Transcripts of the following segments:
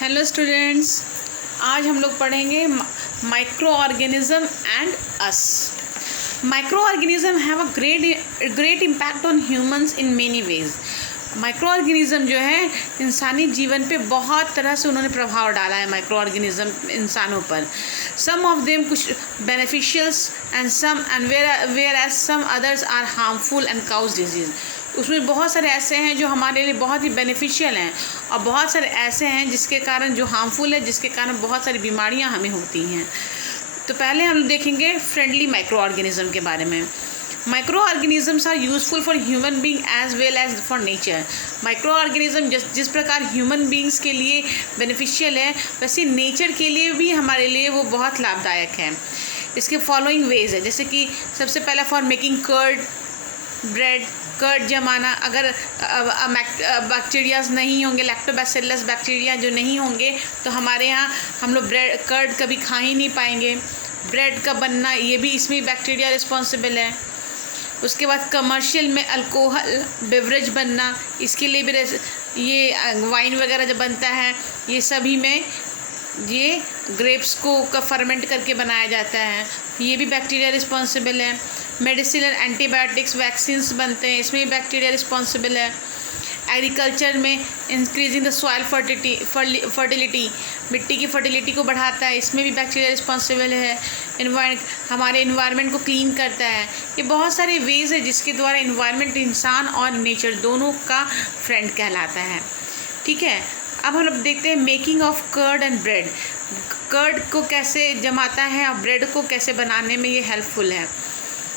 Hello students, आज हम लोग पढ़ेंगे micro organism and us. Micro organism have a great impact on humans in many ways. Micro organism जो है इंसानी जीवन पे बहुत तरह से उन्होंने प्रभाव डाला है। माइक्रो ऑर्गेनिज्म इंसानों पर सम ऑफ देम कुछ beneficials and whereas some others are harmful and cause disease. उसमें बहुत सारे ऐसे हैं जो हमारे लिए बहुत ही बेनिफिशियल हैं और बहुत सारे ऐसे हैं जिसके कारण जो हार्मफुल है, जिसके कारण बहुत सारी बीमारियां हमें होती हैं। तो पहले हम देखेंगे फ्रेंडली माइक्रो ऑर्गेनिज्म के बारे में। Micro organisms are useful for human being as well as for nature. Micro organism जिस प्रकार ह्यूमन बींग्स के लिए बेनिफिशियल है, वैसे नेचर के लिए भी हमारे लिए वो बहुत लाभदायक है। इसके फॉलोइंग वेज है, जैसे कि सबसे पहला for making curd, bread. Curd जमाना, अगर बैक्टीरियाज नहीं होंगे, लैक्टोबैसिलस बैक्टीरिया जो नहीं होंगे, तो हमारे यहाँ हम लोग ब्रेड कर्ड कभी खा ही नहीं पाएंगे। ब्रेड का बनना, ये भी इसमें बैक्टीरिया रिस्पॉन्सिबल है। उसके बाद कमर्शियल में अल्कोहल बेवरेज बनना, इसके लिए भी ये वाइन वगैरह जब बनता है, ये सभी में ये ग्रेप्स को फर्मेंट करके बनाया जाता है, ये भी बैक्टीरिया रिस्पॉन्सिबल है। मेडिसिन और एंटीबायोटिक्स वैक्सीन्स बनते हैं, इसमें भी बैक्टीरिया रिस्पॉन्सिबल है। एग्रीकल्चर में इंक्रीजिंग द सॉइल फर्टिलिटी, मिट्टी की फर्टिलिटी को बढ़ाता है, इसमें भी बैक्टीरिया रिस्पॉन्सिबल है। हमारे इन्वायरमेंट को क्लीन करता है। ये बहुत सारे वेज है जिसके द्वारा इन्वायरमेंट इंसान और नेचर दोनों का फ्रेंड कहलाता है। ठीक है, अब हम लोग देखते हैं making of curd and bread. Curd को कैसे जमाता है और ब्रेड को कैसे बनाने में ये हेल्पफुल है।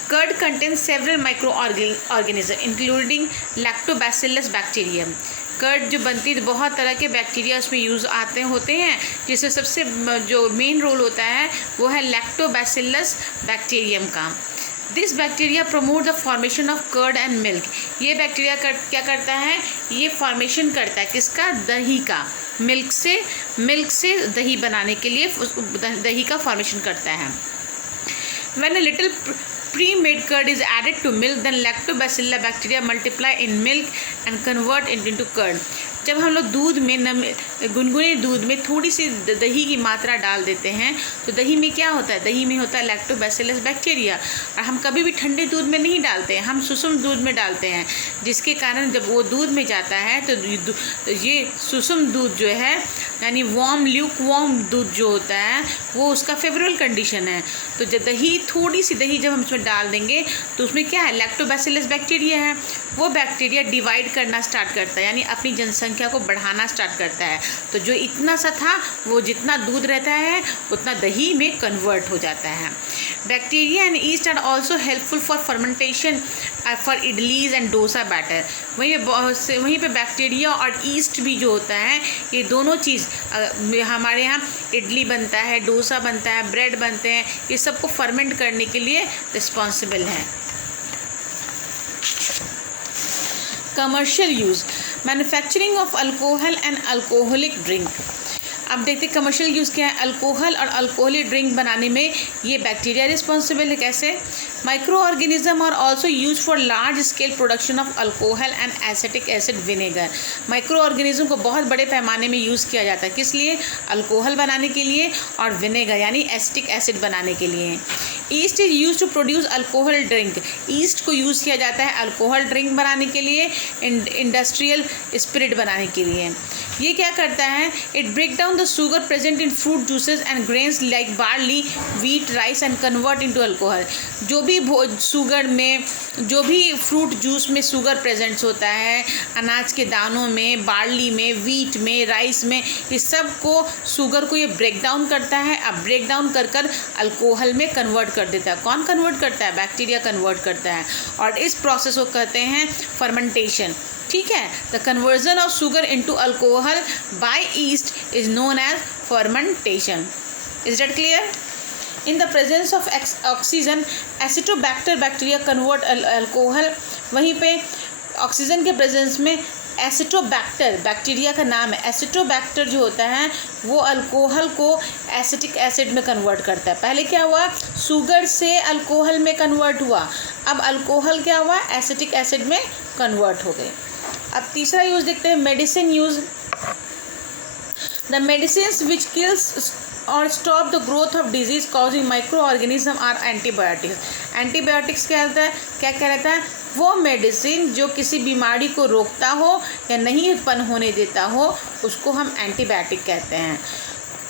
Curd contains several micro organism including lactobacillus bacterium. Curd जो बनती है, बहुत तरह के बैक्टीरिया उसमें यूज़ होते हैं, जिसमें सबसे जो मेन रोल होता है वो है लैक्टोबैसिलस बैक्टीरियम का। This bacteria promote the formation of curd and milk. ये बैक्टीरिया क्या करता है, ये फॉर्मेशन करता है किसका, दही का। मिल्क से दही बनाने के लिए दही का फॉर्मेशन करता है। When a little pre-made curd is added to milk, then lactobacillus bacteria multiply in milk and convert it into curd. जब हम लोग दूध में गुनगुने दूध में थोड़ी सी दही की मात्रा डाल देते हैं, तो दही में क्या होता है, दही में होता है लैक्टोबैसिलस बैक्टीरिया। और हम कभी भी ठंडे दूध में नहीं डालते हैं, हम सुसुम दूध में डालते हैं, जिसके कारण जब वो दूध में जाता है तो ये सुसुम दूध जो है, यानी ल्यूक वार्म दूध जो होता है, वो उसका फेवरेबल कंडीशन है। तो जब थोड़ी सी दही जब हम उसमें डाल देंगे, तो उसमें क्या है, लैक्टोबैसिलस बैक्टीरिया है। वो बैक्टीरिया डिवाइड करना स्टार्ट करता है, यानी अपनी जनसंख्या को बढ़ाना स्टार्ट करता है। तो जो इतना सा था, वो जितना दूध रहता है उतना दही में कन्वर्ट हो जाता है। Bacteria and yeast are also helpful for fermentation for idlis and dosa batter. वहीं पे बैक्टीरिया और ईस्ट भी जो होता है, ये दोनों चीज़ हमारे यहाँ इडली बनता है, डोसा बनता है, ब्रेड बनते हैं, ये सबको फर्मेंट करने के लिए रिस्पॉन्सिबल है। Commercial use, manufacturing of alcohol and alcoholic drink. अब देखते हैं कमर्शियल यूज़ क्या है। अल्कोहल और अल्कोहलिक ड्रिंक बनाने में ये बैक्टीरिया रिस्पॉन्सिबल है। कैसे, micro organism are also use for large scale production of alcohol and acetic acid vinegar. Micro organism को बहुत बड़े पैमाने में यूज़ किया जाता है, किस लिए, अल्कोहल बनाने के लिए और विनेगर यानी एसिटिक एसिड बनाने के लिए। Yeast is use to produce alcohol drink. Yeast को यूज़ किया जाता है अल्कोहल ड्रिंक बनाने के लिए, इंडस्ट्रियल स्पिरिट बनाने के लिए। ये क्या करता है, it break down the sugar present in fruit juices and grains like barley, wheat, rice and convert into alcohol. जो भी शुगर में, जो भी फ्रूट जूस में शुगर प्रेजेंट्स होता है, अनाज के दानों में, बार्ली में, व्हीट में, राइस में, इस सब को शुगर को ये ब्रेक डाउन करता है। अब ब्रेक डाउन कर अल्कोहल में कन्वर्ट कर देता है। कौन कन्वर्ट करता है, बैक्टीरिया कन्वर्ट करता है, और इस प्रोसेस को कहते हैं फर्मेंटेशन। ठीक है, the conversion of sugar into alcohol by yeast is known as fermentation. Is that clear? In the presence of oxygen, acetobacter bacteria convert alcohol. वहीं पे ऑक्सीजन के प्रेजेंस में एसिटोबैक्टर बैक्टीरिया का नाम है, एसिटोबैक्टर जो होता है वो अल्कोहल को एसिटिक एसिड में कन्वर्ट करता है। पहले क्या हुआ, शुगर से अल्कोहल में कन्वर्ट हुआ, अब अल्कोहल क्या हुआ, एसिटिक एसिड में कन्वर्ट हो गए। अब तीसरा यूज़ देखते हैं, medicine use. The medicine which kills और stop the growth of disease causing micro organism are antibiotics. Antibiotics क्या होता है, क्या कहता है, वो मेडिसिन जो किसी बीमारी को रोकता हो या नहीं उत्पन्न होने देता हो उसको हम एंटीबायोटिक कहते हैं।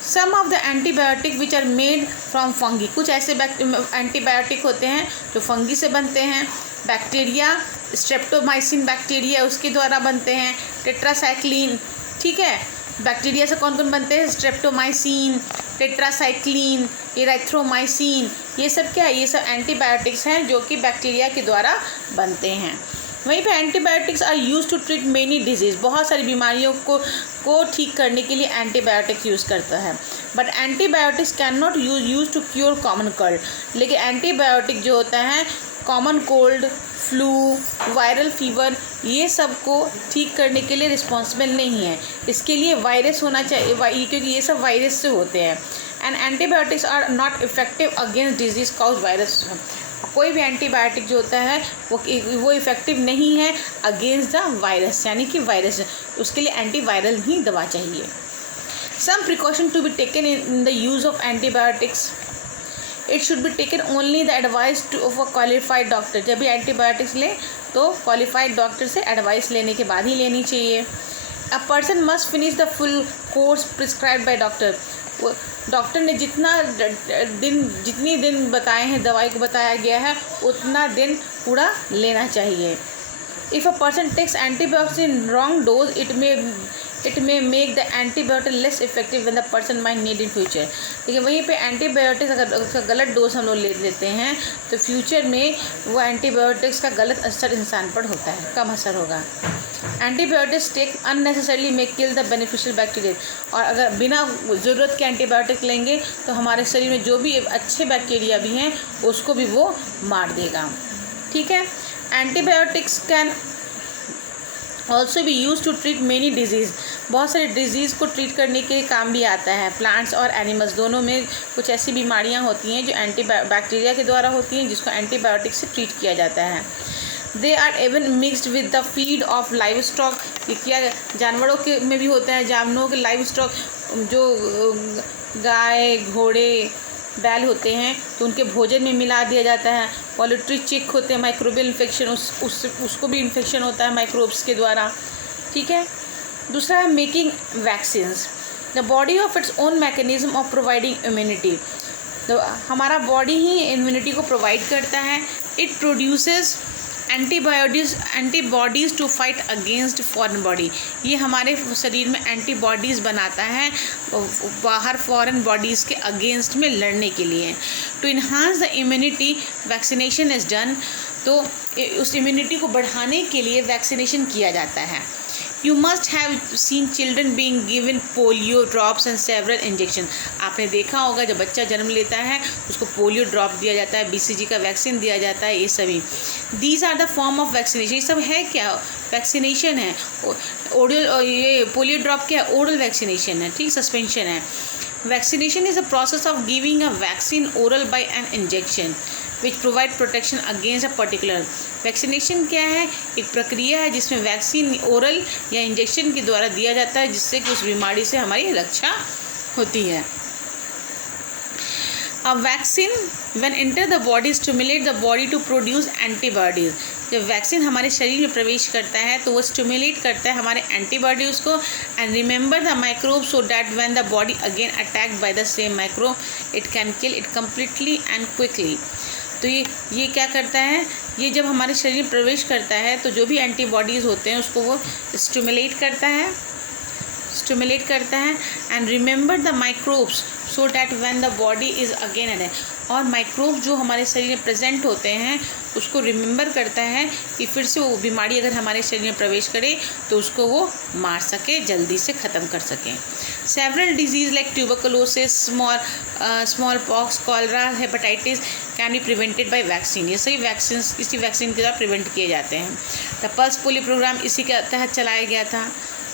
Some of the antibiotic which are made from fungi, कुछ ऐसे एंटीबायोटिक होते हैं जो फंगी से बनते हैं। बैक्टीरिया, स्ट्रेप्टोमाइसिन बैक्टीरिया उसके द्वारा बनते हैं। टेट्रासाइक्लिन, ठीक है, बैक्टीरिया से कौन कौन बनते हैं, स्ट्रेप्टोमाइसिन, टेट्रासाइक्लिन, इरेथ्रोमाइसिन, ये सब क्या है, ये सब एंटीबायोटिक्स हैं जो कि बैक्टीरिया के द्वारा बनते हैं। वहीं पे antibiotics are use to treat many disease, बहुत सारी बीमारियों को ठीक करने के लिए एंटीबायोटिक्स यूज़ करता है। But antibiotics can not use to cure common cold, लेकिन एंटीबायोटिक जो होता है common cold, flu, viral fever, ये सब को ठीक करने के लिए रिस्पॉन्सिबल नहीं है। इसके लिए वायरस होना चाहिए, क्योंकि ये सब वायरस से होते हैं। And antibiotics are not effective against disease cause virus. कोई भी एंटीबायोटिक जो होता है वो इफ़ेक्टिव नहीं है अगेंस्ट द वायरस, यानी कि वायरस, उसके लिए एंटीवायरल ही दवा चाहिए। Some precaution to be taken in the use of antibiotics, it should be taken only the advice of a qualified doctor. जब भी एंटीबायोटिक्स लें तो क्वालिफाइड डॉक्टर से एडवाइस लेने के बाद ही लेनी चाहिए। A person must finish the full course prescribe by doctor, doctor ने जितनी दिन बताए हैं, दवाई को बताया गया है, उतना दिन पूरा लेना चाहिए। If a person takes antibiotics in wrong dose it may make the antibiotic less effective when the person might need in future. लेकिन वहीं पे एंटीबायोटिक्स अगर उसका गलत डोज हम लोग ले लेते हैं तो फ्यूचर में वो एंटीबायोटिक्स का गलत असर इंसान पर होता है, कम असर होगा। Antibiotics take unnecessarily may kill the beneficial bacteria, और अगर बिना ज़रूरत के एंटीबायोटिक लेंगे तो हमारे शरीर में जो भी अच्छे बैक्टीरिया भी हैं उसको भी वो मार देगा, ठीक है। एंटीबायोटिक्स कैन ऑल्सो भी use to treat many disease, बहुत सारे डिजीज़ को ट्रीट करने के लिए काम भी आता है। प्लांट्स और एनिमल्स दोनों में कुछ ऐसी बीमारियां होती हैं जो बैक्टीरिया के द्वारा होती हैं, जिसको एंटीबायोटिक से ट्रीट किया जाता है। They are even mixed with the feed of livestock, क्या जानवरों के में भी होता है, जानवरों के लाइव स्टॉक जो गाय, घोड़े, बैल होते हैं तो उनके भोजन में मिला दिया जाता है। पोल्ट्री चिक होते हैं, माइक्रोबियल इन्फेक्शन, उसको भी इन्फेक्शन होता है माइक्रोब्स के द्वारा, ठीक है। दूसरा है making vaccines, the body of its own mechanism of providing immunity, तो हमारा बॉडी ही इम्यूनिटी को प्रोवाइड करता है। It produces antibodies to fight against foreign body, ये हमारे शरीर में एंटीबॉडीज़ बनाता है बाहर फॉरेन बॉडीज़ के अगेंस्ट में लड़ने के लिए। To enhance the immunity vaccination is done, तो उस इम्यूनिटी को बढ़ाने के लिए वैक्सीनेशन किया जाता है। You must have seen children being given polio drops and several injection, आपने देखा होगा जब बच्चा जन्म लेता है उसको पोलियो ड्रॉप दिया जाता है, BCG का वैक्सीन दिया जाता है, ये सभी these are the form of vaccination. ये सब है क्या, वैक्सीनेशन है। ओरल, ये पोलियो ड्रॉप क्या है, ओरल वैक्सीनेशन है, ठीक, सस्पेंशन है। Vaccination is a process of giving a vaccine oral by an injection which provide protection against a particular. Vaccination क्या है, एक प्रक्रिया है जिसमें वैक्सीन ओरल या इंजेक्शन के द्वारा दिया जाता है जिससे कि उस बीमारी से हमारी रक्षा होती है। A vaccine when enter the body stimulate the body to produce antibodies, जब वैक्सीन हमारे शरीर में प्रवेश करता है तो वो स्टिमुलेट करता है हमारे एंटीबॉडीज़ को। And remember the microbe so that when the body again attacked by the same microbe it can kill it completely and quickly. तो ये क्या करता है, ये जब हमारे शरीर में प्रवेश करता है तो जो भी एंटीबॉडीज़ होते हैं उसको वो स्टिमुलेट करता है and remember the microbes so that when the body is again an, और माइक्रोब जो हमारे शरीर में प्रेजेंट होते हैं उसको रिमेंबर करता है कि फिर से वो बीमारी अगर हमारे शरीर में प्रवेश करे तो उसको वो मार सके, जल्दी से ख़त्म कर सकें। Several disease like tuberculosis, small pox, cholera, hepatitis can be prevented by vaccine, ये सही वैक्सीन इसी वैक्सीन के द्वारा प्रिवेंट किए जाते हैं। द पल्स पोलियो प्रोग्राम इसी के तहत चलाया गया था,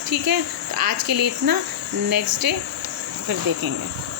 ठीक है। तो आज के लिए इतना, नेक्स्ट डे फिर देखेंगे।